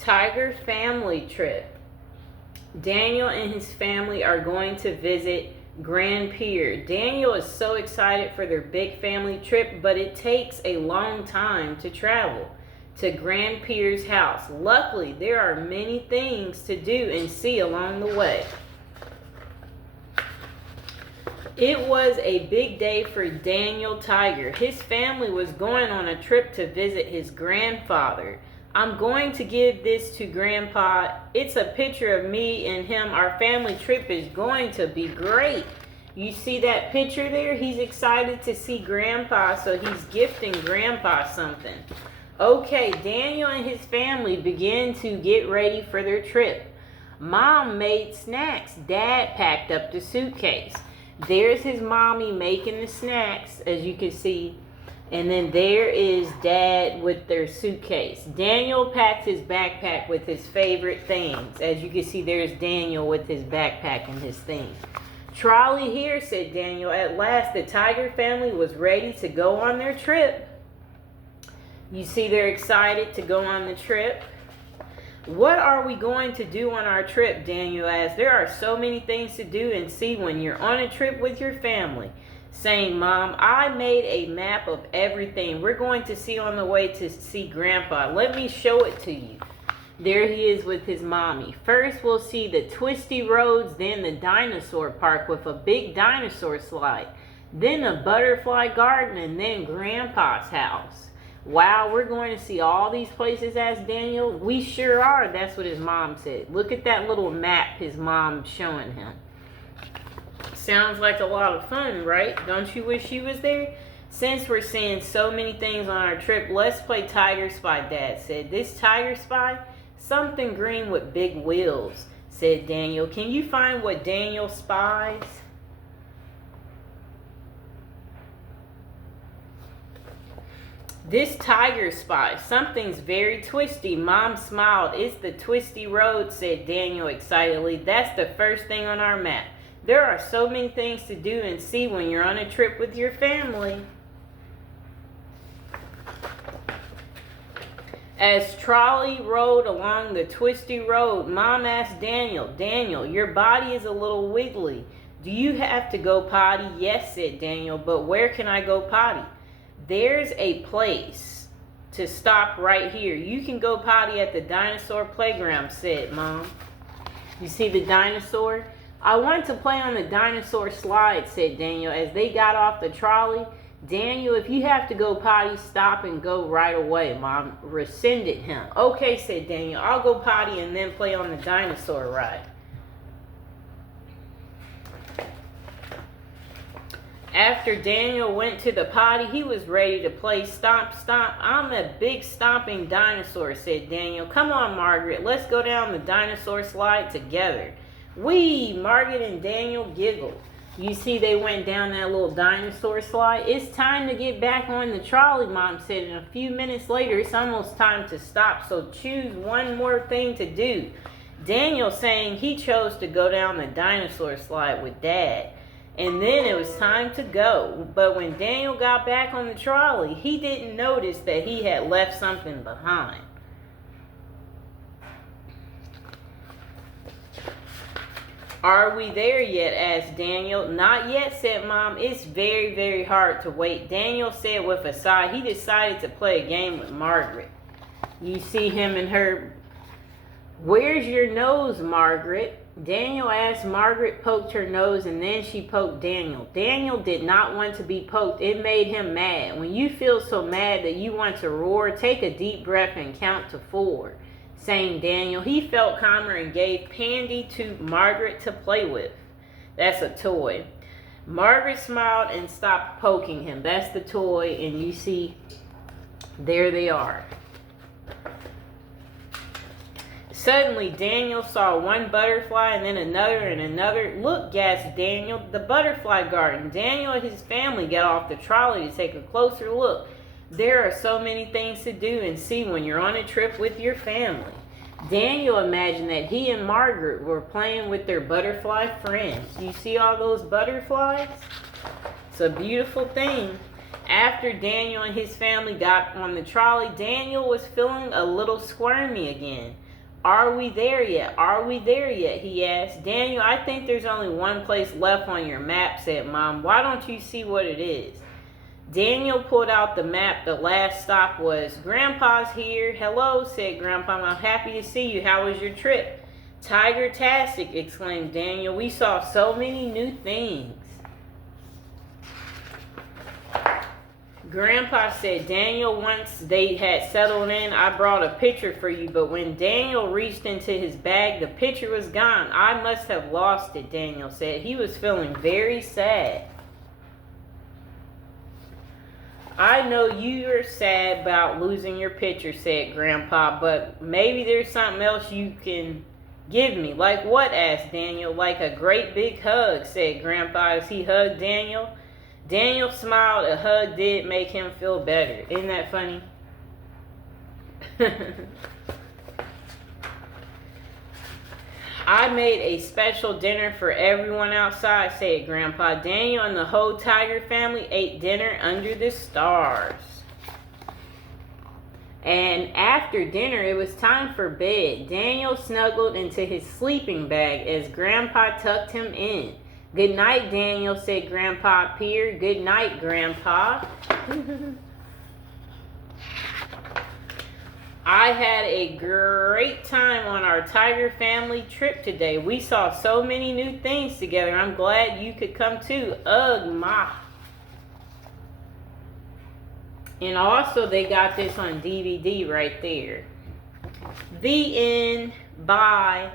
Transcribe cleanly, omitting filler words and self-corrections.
Tiger family trip. Daniel and his family are going to visit Grand Pier. Daniel is so excited for their big family trip, but it takes a long time to travel to Grand Pier's house. Luckily, there are many things to do and see along the way. It was a big day for Daniel Tiger. His family was going on a trip to visit his grandfather. I'm going to give this to Grandpa. It's a picture of me and him. Our family trip is going to be great. You see that picture there? He's excited to see Grandpa, so he's gifting Grandpa something. Okay, Daniel and his family begin to get ready for their trip. Mom made snacks. Dad packed up the suitcase. There's his mommy making the snacks, as you can see. And then there is Dad with their suitcase. Daniel packs his backpack with his favorite things. As you can see, there's Daniel with his backpack and his things. Trolley here, said Daniel. At last, the Tiger family was ready to go on their trip. You see, they're excited to go on the trip. What are we going to do on our trip? Daniel asked. There are so many things to do and see when you're on a trip with your family. Saying, Mom, I made a map of everything we're going to see on the way to see Grandpa. Let me show it to you. There he is with his mommy. First, we'll see the twisty roads, then the dinosaur park with a big dinosaur slide, then a butterfly garden, and then Grandpa's house. Wow, we're going to see all these places, asked Daniel. We sure are, that's what his mom said. Look at that little map his mom's showing him. Sounds like a lot of fun, right? Don't you wish you was there? Since we're seeing so many things on our trip, let's play Tiger Spy, Dad said. This Tiger Spy? Something green with big wheels, said Daniel. Can you find what Daniel spies? This Tiger Spy. Something's very twisty. Mom smiled. It's the twisty road, said Daniel excitedly. That's the first thing on our map. There are so many things to do and see when you're on a trip with your family. As Trolley rode along the twisty road, Mom asked Daniel, Daniel, your body is a little wiggly. Do you have to go potty? Yes, said Daniel, but where can I go potty? There's a place to stop right here. You can go potty at the dinosaur playground, said Mom. You see the dinosaur? I want to play on the dinosaur slide, said Daniel. As they got off the trolley, Daniel, if you have to go potty, stop and go right away. Mom rescinded him. Okay, said Daniel. I'll go potty and then play on the dinosaur ride. After Daniel went to the potty, he was ready to play Stomp Stomp. I'm a big stomping dinosaur, said Daniel. Come on, Margaret. Let's go down the dinosaur slide together. Whee! Margaret and Daniel giggled. You see, they went down that little dinosaur slide. It's time to get back on the trolley, Mom said. And a few minutes later, it's almost time to stop. So choose one more thing to do. Daniel saying he chose to go down the dinosaur slide with Dad. And then it was time to go. But when Daniel got back on the trolley, he didn't notice that he had left something behind. Are we there yet? Asked Daniel. Not yet, said Mom. It's very, very hard to wait. Daniel said with a sigh. He decided to play a game with Margaret. You see him and her. Where's your nose, Margaret? Daniel asked. Margaret poked her nose and then she poked Daniel. Daniel did not want to be poked. It made him mad. When you feel so mad that you want to roar, take a deep breath and count to 4. Saying Daniel, he felt calmer and gave Pandy to Margaret to play with. That's a toy. Margaret smiled and stopped poking him. That's the toy, and you see, there they are. Suddenly, Daniel saw one butterfly and then another and another. Look, gasped Daniel, the butterfly garden. Daniel and his family got off the trolley to take a closer look. There are so many things to do and see when you're on a trip with your family. Daniel imagined that he and Margaret were playing with their butterfly friends. You see all those butterflies? It's a beautiful thing. After Daniel and his family got on the trolley, Daniel was feeling a little squirmy again. Are we there yet? Are we there yet? He asked. Daniel, I think there's only one place left on your map, said Mom. Why don't you see what it is? Daniel pulled out the map. The last stop was, Grandpa's here. Hello, said Grandpa. I'm happy to see you. How was your trip? Tiger-tastic, exclaimed Daniel. We saw so many new things. Grandpa said, Daniel, once they had settled in, I brought a picture for you, but when Daniel reached into his bag, the picture was gone. I must have lost it, Daniel said. He was feeling very sad. I know you're sad about losing your picture, said Grandpa, but maybe there's something else you can give me. Like what? Asked Daniel. Like a great big hug, said Grandpa as he hugged Daniel. Daniel smiled. A hug did make him feel better. Isn't that funny? I made a special dinner for everyone outside, said Grandpa. Daniel and the whole Tiger family ate dinner under the stars. And after dinner, it was time for bed. Daniel snuggled into his sleeping bag as Grandpa tucked him in. Good night, Daniel, said Grandpa Pierre. Good night, Grandpa. I had a great time on our Tiger family trip today. We saw so many new things together. I'm glad you could come too. Ugh, ma. And also they got this on DVD right there. The end. Bye.